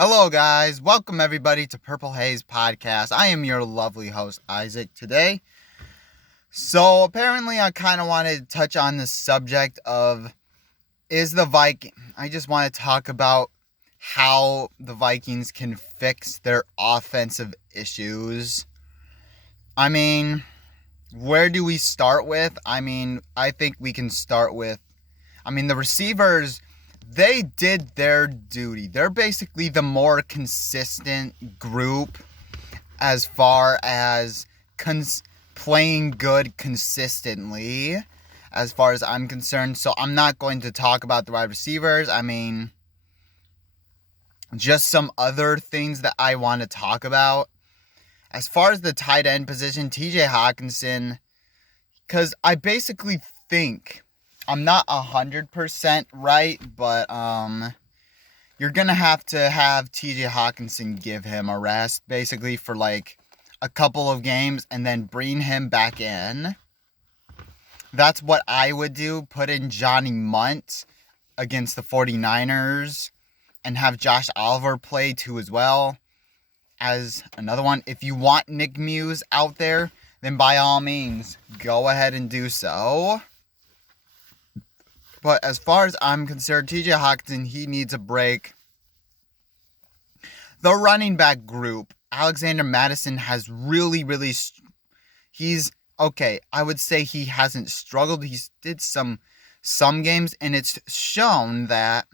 Hello, guys. Welcome, everybody, to Purple Haze Podcast. I am your lovely host, Isaac, today. So, apparently, I kind of wanted to touch on the subject of I just want to talk about how the Vikings can fix their offensive issues. I mean, where do we start with? I think we can start with, the receivers. They did their duty. They're basically the more consistent group as far as playing good consistently, as far as I'm concerned. So I'm not going to talk about the wide receivers. Just some other things that I want to talk about. As far as the tight end position, TJ Hawkinson, because I basically think, I'm not 100% right, but you're going to have TJ Hawkinson give him a rest, basically, for like a couple of games, and then bring him back in. That's what I would do. Put in Johnny Munt against the 49ers, and have Josh Oliver play too as well as another one. If you want Nick Muse out there, then by all means, go ahead and do so. But as far as I'm concerned, TJ Hawkinson, he needs a break. The running back group, Alexander Mattison has he's okay. I would say he hasn't struggled. He's did some games, and it's shown that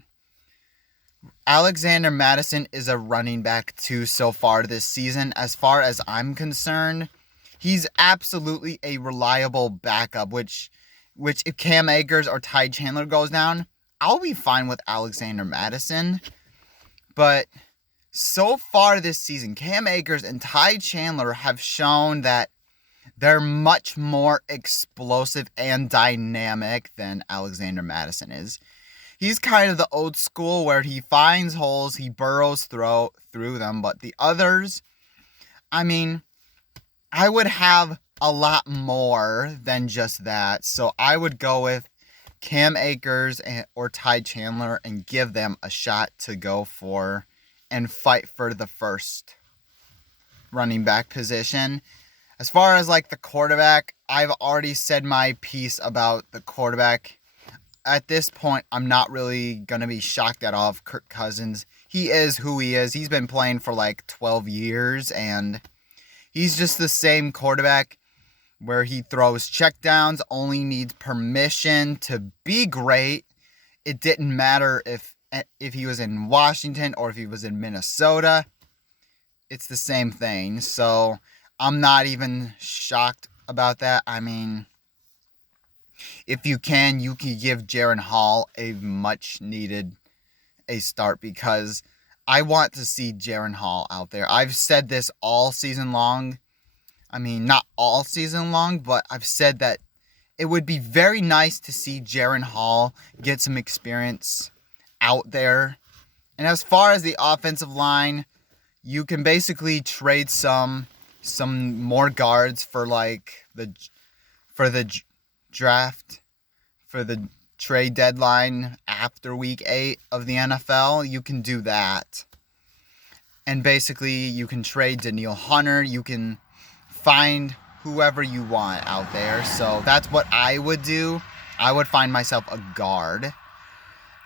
Alexander Mattison is a running back too so far this season. As far as I'm concerned, he's absolutely a reliable backup, which if Cam Akers or Ty Chandler goes down, I'll be fine with Alexander Mattison. But so far this season, Cam Akers and Ty Chandler have shown that they're much more explosive and dynamic than Alexander Mattison is. He's kind of the old school where he finds holes, he burrows through them. But the others, I would have a lot more than just that. So I would go with Cam Akers or Ty Chandler and give them a shot to go for and fight for the first running back position. As far as like the quarterback, I've already said my piece about the quarterback. At this point, I'm not really going to be shocked at all of Kirk Cousins. He is who he is. He's been playing for like 12 years, and he's just the same quarterback where he throws checkdowns, only needs permission to be great. It didn't matter if he was in Washington or if he was in Minnesota. It's the same thing. So I'm not even shocked about that. If you can give Jaren Hall a much needed start, because I want to see Jaren Hall out there. I've said this all season long. Not all season long, but I've said that it would be very nice to see Jaren Hall get some experience out there. And as far as the offensive line, you can basically trade some more guards for the draft, for the trade deadline after week 8 of the NFL. You can do that. And basically, you can trade Danielle Hunter. You can find whoever you want out there. So that's what I would do. I would find myself a guard.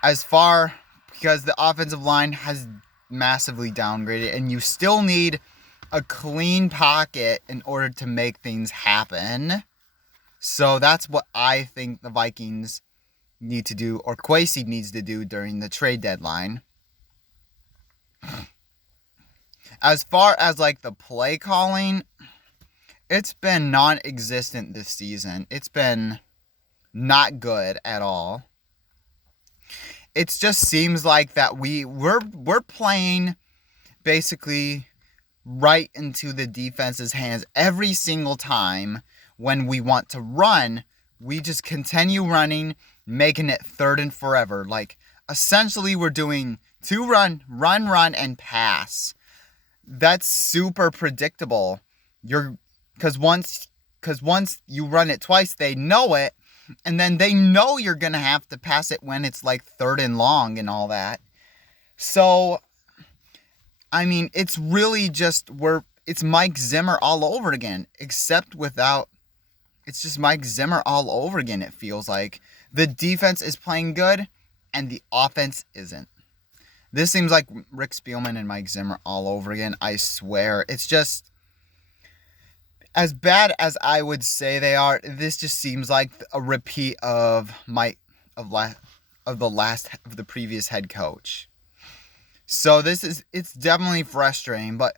Because the offensive line has massively downgraded, and you still need a clean pocket in order to make things happen. So that's what I think the Vikings need to do, or Kwesi needs to do during the trade deadline. As far as the play calling, it's been non-existent this season. It's been not good at all. It just seems like that we're playing basically right into the defense's hands every single time. When we want to run, we just continue running, making it third and forever. Essentially, we're doing 2 run, and pass. That's super predictable. Because once you run it twice, they know it, and then they know you're going to have to pass it when it's 3rd and long and all that. So I mean, it's really just it's Mike Zimmer all over again, except without. It's just Mike Zimmer all over again, it feels like. The defense is playing good, and the offense isn't. This seems like Rick Spielman and Mike Zimmer all over again, I swear. It's just, as bad as I would say they are, this just seems like a repeat of the previous head coach. So it's definitely frustrating, but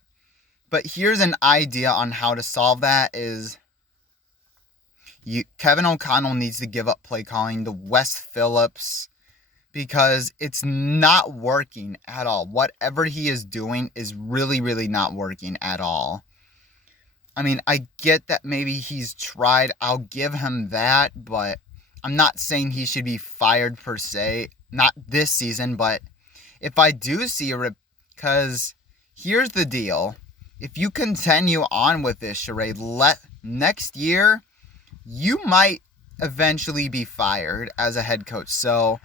here's an idea on how to solve that is Kevin O'Connell needs to give up play calling to Wes Phillips because it's not working at all. Whatever he is doing is really, really not working at all. I mean, I get that maybe he's tried. I'll give him that, but I'm not saying he should be fired per se. Not this season, but if I do see because here's the deal. If you continue on with this charade, next year, you might eventually be fired as a head coach. So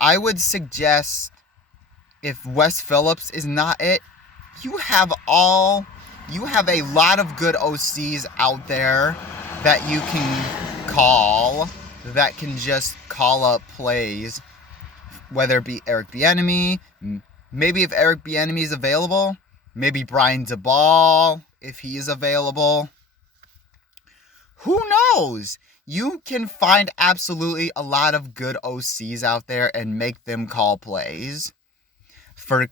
I would suggest if Wes Phillips is not it, you have a lot of good OCs out there that you can call, that can just call up plays, whether it be Eric Bieniemy, maybe if Eric Bieniemy is available, maybe Brian DeBall if he is available. Who knows? You can find absolutely a lot of good OCs out there and make them call plays. For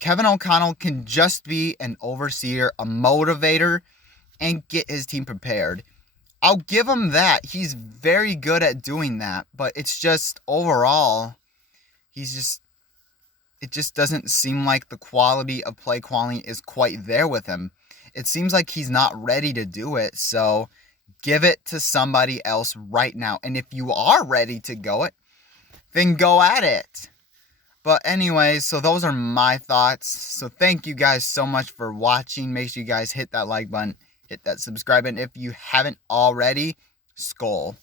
Kevin O'Connell can just be an overseer, a motivator, and get his team prepared. I'll give him that. He's very good at doing that, but it's just overall, it just doesn't seem like the quality of play calling is quite there with him. It seems like he's not ready to do it, so give it to somebody else right now. And if you are ready to go it, then go at it. But anyways, so those are my thoughts. So thank you guys so much for watching. Make sure you guys hit that like button, hit that subscribe button if you haven't already. Skol.